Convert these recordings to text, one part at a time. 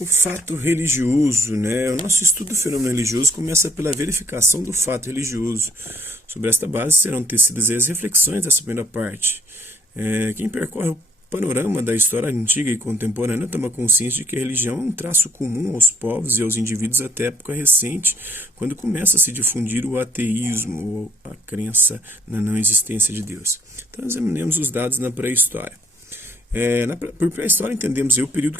O fato religioso, né? O nosso estudo do fenômeno religioso começa pela verificação do fato religioso. Sobre esta base serão tecidas as reflexões dessa primeira parte. Quem percorre o panorama da história antiga e contemporânea toma consciência de que a religião é um traço comum aos povos e aos indivíduos até a época recente, quando começa a se difundir o ateísmo, ou a crença na não existência de Deus. Então, examinemos os dados na pré-história. Por pré-história entendemos aí o período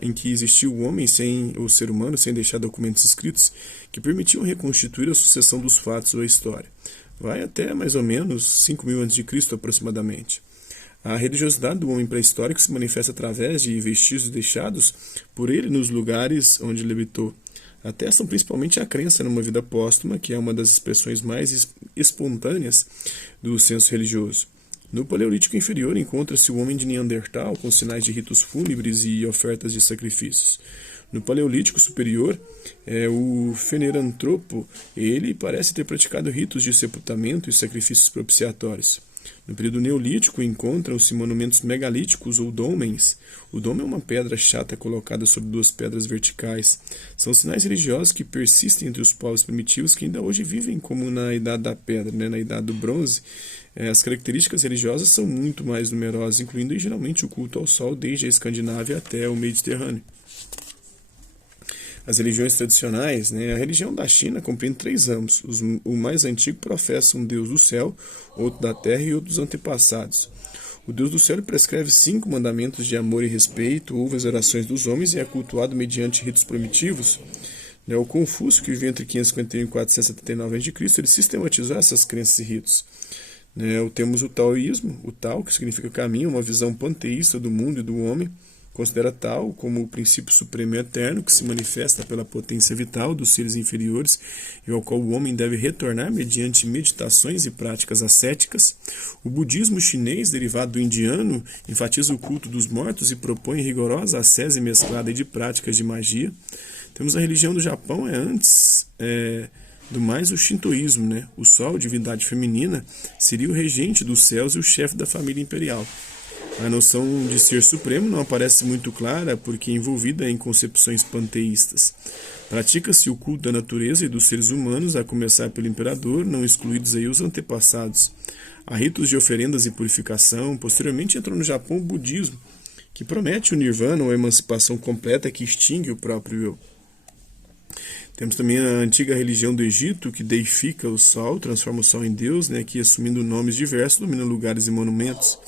em que existia o homem sem o ser humano, sem deixar documentos escritos que permitiam reconstituir a sucessão dos fatos ou a história. Vai até mais ou menos 5.000 a.C. aproximadamente. A religiosidade do homem pré-histórico se manifesta através de vestígios deixados por ele nos lugares onde ele habitou. Atestam principalmente a crença numa vida póstuma, que é uma das expressões mais espontâneas do senso religioso. No Paleolítico Inferior encontra-se o homem de Neandertal, com sinais de ritos fúnebres e ofertas de sacrifícios. No Paleolítico Superior, o Fenerantropo, ele parece ter praticado ritos de sepultamento e sacrifícios propiciatórios. No período Neolítico encontram-se monumentos megalíticos ou dólmens. O dólmen é uma pedra chata colocada sobre duas pedras verticais. São sinais religiosos que persistem entre os povos primitivos que ainda hoje vivem como na Idade da Pedra, né, na Idade do Bronze. As características religiosas são muito mais numerosas, incluindo geralmente o culto ao sol desde a Escandinávia até o Mediterrâneo. As religiões tradicionais, né, a religião da China compreende 3 ramos. O mais antigo professa um Deus do céu, outro da terra e outro dos antepassados. O Deus do céu prescreve 5 mandamentos de amor e respeito, ouve as orações dos homens e é cultuado mediante ritos primitivos. O Confúcio, que viveu entre 551 e 479 a.C., ele sistematizou essas crenças e ritos. Temos o taoísmo, o Tao, que significa caminho, uma visão panteísta do mundo e do homem. Considera Tao como o princípio supremo e eterno que se manifesta pela potência vital dos seres inferiores e ao qual o homem deve retornar mediante meditações e práticas ascéticas. O budismo chinês, derivado do indiano, enfatiza o culto dos mortos e propõe rigorosa ascese mesclada de práticas de magia. Temos a religião do Japão, antes do mais o shintoísmo, né? O sol, divindade feminina, seria o regente dos céus e o chefe da família imperial. A noção de ser supremo não aparece muito clara porque é envolvida em concepções panteístas. Pratica-se o culto da natureza e dos seres humanos, a começar pelo imperador, não excluídos aí os antepassados. Há ritos de oferendas e purificação. Posteriormente entrou no Japão o budismo, que promete o nirvana ou a emancipação completa que extingue o próprio eu. Temos também a antiga religião do Egito, que deifica o sol, transforma o sol em Deus, né, que assumindo nomes diversos domina lugares e monumentos.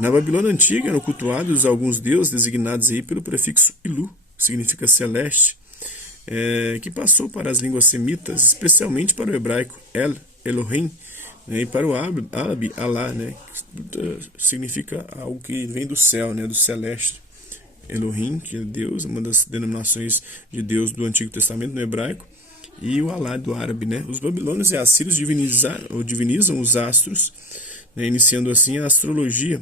Na Babilônia Antiga eram cultuados alguns deuses designados aí pelo prefixo Ilu, que significa celeste, que passou para as línguas semitas, especialmente para o hebraico El, Elohim, né, e para o árabe Alá, né, que significa algo que vem do céu, né, do celeste. Elohim, que é Deus, uma das denominações de Deus do Antigo Testamento no hebraico, e o Alá do árabe, né. Os babilônios e assírios divinizam os astros, né, iniciando assim a astrologia.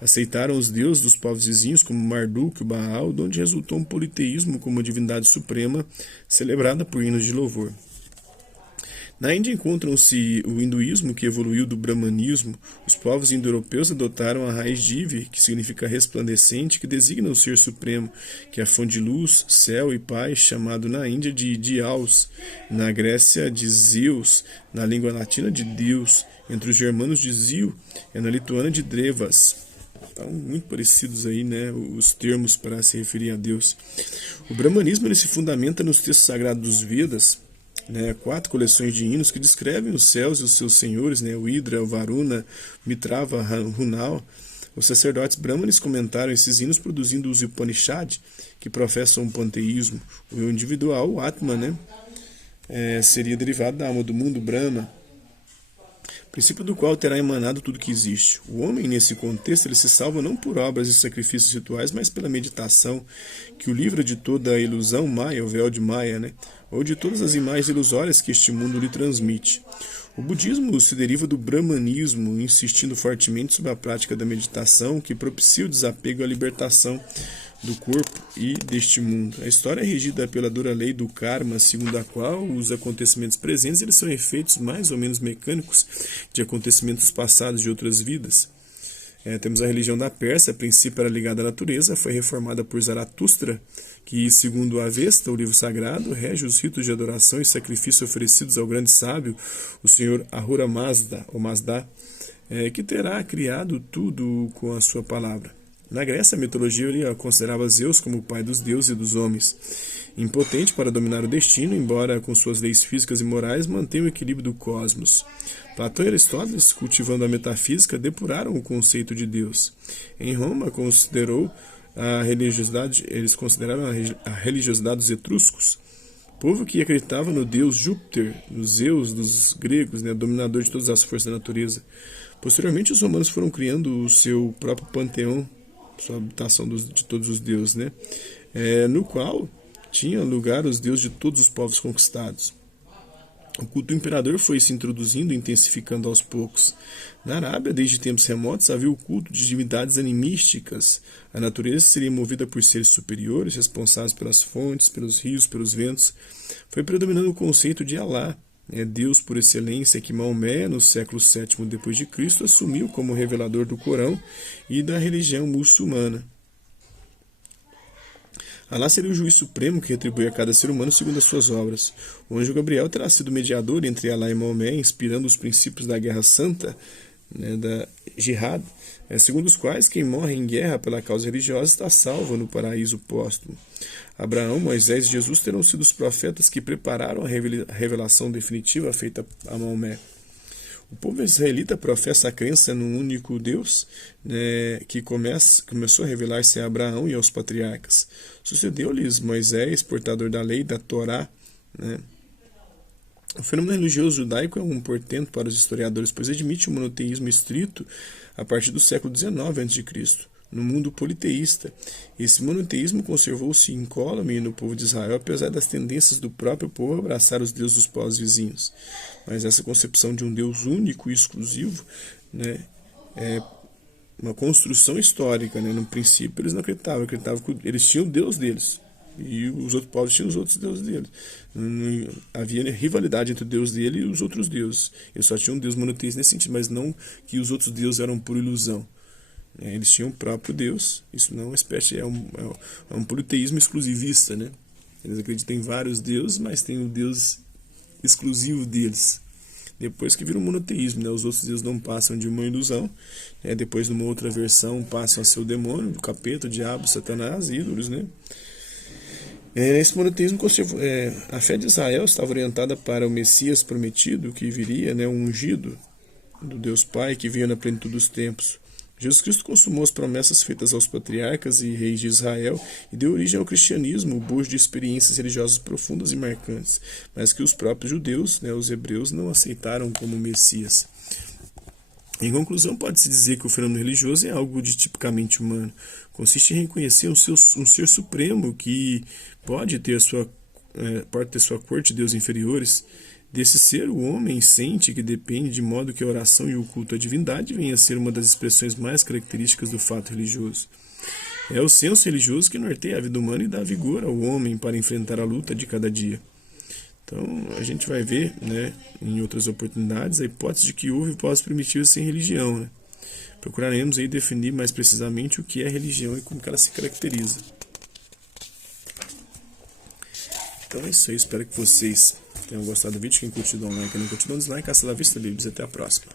Aceitaram os deuses dos povos vizinhos, como Marduk e Baal, de onde resultou um politeísmo como uma divindade suprema, celebrada por hinos de louvor. Na Índia encontram-se o hinduísmo, que evoluiu do brahmanismo. Os povos indo-europeus adotaram a raiz Divi, que significa resplandecente, que designa o ser supremo, que é a fonte de luz, céu e paz, chamado na Índia de Diaos, na Grécia de Zeus, na língua latina de Deus, entre os germanos de Zio e na lituana de Drevas. Estão muito parecidos aí, né, os termos para se referir a Deus. O brahmanismo ele se fundamenta nos textos sagrados dos Vedas, né, 4 coleções de hinos que descrevem os céus e os seus senhores, né, o Indra, o Varuna, Mitrava, Runal. Os sacerdotes brahmanes comentaram esses hinos produzindo os Upanishad, que professam um panteísmo. O eu individual, o Atman, né, seria derivado da alma do mundo Brahma, princípio do qual terá emanado tudo que existe. O homem, nesse contexto, ele se salva não por obras e sacrifícios rituais, mas pela meditação, que o livra de toda a ilusão Maya, o véu de Maya, né? Ou de todas as imagens ilusórias que este mundo lhe transmite. O budismo se deriva do brahmanismo, insistindo fortemente sobre a prática da meditação, que propicia o desapego e a libertação do corpo e deste mundo. A história é regida pela dura lei do karma, segundo a qual os acontecimentos presentes eles são efeitos mais ou menos mecânicos de acontecimentos passados de outras vidas. Temos a religião da Pérsia, a princípio era ligada à natureza, foi reformada por Zaratustra, que, segundo a Avesta, o livro sagrado, rege os ritos de adoração e sacrifício oferecidos ao grande sábio, o senhor Ahura Mazda, ou Mazda, que terá criado tudo com a sua palavra. Na Grécia, a mitologia ele considerava Zeus como o pai dos deuses e dos homens. Impotente para dominar o destino, embora com suas leis físicas e morais mantenha o equilíbrio do cosmos. Platão e Aristóteles, cultivando a metafísica, depuraram o conceito de Deus. Em Roma, eles consideraram a religiosidade dos etruscos, povo que acreditava no deus Júpiter, no Zeus dos gregos, dominador de todas as forças da natureza. Posteriormente, os romanos foram criando o seu próprio panteão, sua habitação de todos os deuses, no qual tinha lugar os deuses de todos os povos conquistados. O culto do imperador foi se introduzindo e intensificando aos poucos. Na Arábia, desde tempos remotos, havia o culto de divindades animísticas. A natureza seria movida por seres superiores, responsáveis pelas fontes, pelos rios, pelos ventos. Foi predominando o conceito de Alá, Deus por excelência, que Maomé, no século VII d.C., assumiu como revelador do Corão e da religião muçulmana. Alá seria o juiz supremo que retribui a cada ser humano segundo as suas obras. O anjo Gabriel terá sido mediador entre Alá e Maomé, inspirando os princípios da guerra santa, da jihad, segundo os quais quem morre em guerra pela causa religiosa está salvo no paraíso póstumo. Abraão, Moisés e Jesus terão sido os profetas que prepararam a revelação definitiva feita a Maomé. O povo israelita professa a crença num único Deus, que começou a revelar-se a Abraão e aos patriarcas. Sucedeu-lhes Moisés, portador da lei, da Torá. O fenômeno religioso judaico é um portento para os historiadores, pois admite o monoteísmo estrito a partir do século XIX a.C., no mundo politeísta. Esse monoteísmo conservou-se incólume no povo de Israel, apesar das tendências do próprio povo a abraçar os deuses dos povos vizinhos. Mas essa concepção de um Deus único e exclusivo é uma construção histórica. No princípio eles não acreditavam que eles tinham o Deus deles e os outros povos tinham os outros deuses deles. Não havia rivalidade entre o Deus dele e os outros deuses. Eles só tinham um Deus monoteísta nesse sentido, mas não que os outros deuses eram por ilusão. Eles tinham o próprio Deus. Isso não é uma espécie, é um politeísmo exclusivista, Eles acreditam em vários deuses, mas tem o Deus exclusivo deles. Depois que vira um monoteísmo, os outros deuses não passam de uma ilusão. Depois, numa outra versão, passam a ser o demônio, o capeta, o diabo, Satanás, ídolos, Esse monoteísmo conservou. A fé de Israel estava orientada para o Messias prometido, que viria, o ungido do Deus Pai, que vinha na plenitude dos tempos. Jesus Cristo consumou as promessas feitas aos patriarcas e reis de Israel e deu origem ao cristianismo, o bojo de experiências religiosas profundas e marcantes, mas que os próprios judeus, os hebreus, não aceitaram como Messias. Em conclusão, pode-se dizer que o fenômeno religioso é algo de tipicamente humano. Consiste em reconhecer um ser supremo que pode ter sua corte de deus inferiores. Desse ser, o homem sente que depende, de modo que a oração e o culto à divindade venha a ser uma das expressões mais características do fato religioso. É o senso religioso que norteia a vida humana e dá vigor ao homem para enfrentar a luta de cada dia. Então, a gente vai ver, em outras oportunidades, a hipótese de que houve povos primitivos sem religião. Procuraremos aí definir mais precisamente o que é religião e como que ela se caracteriza. Então é isso aí, espero que vocês tenham gostado do vídeo. Quem curtiu, dá um like, quem não curtiu, dá um dislike. Hasta la vista, livres. Até a próxima.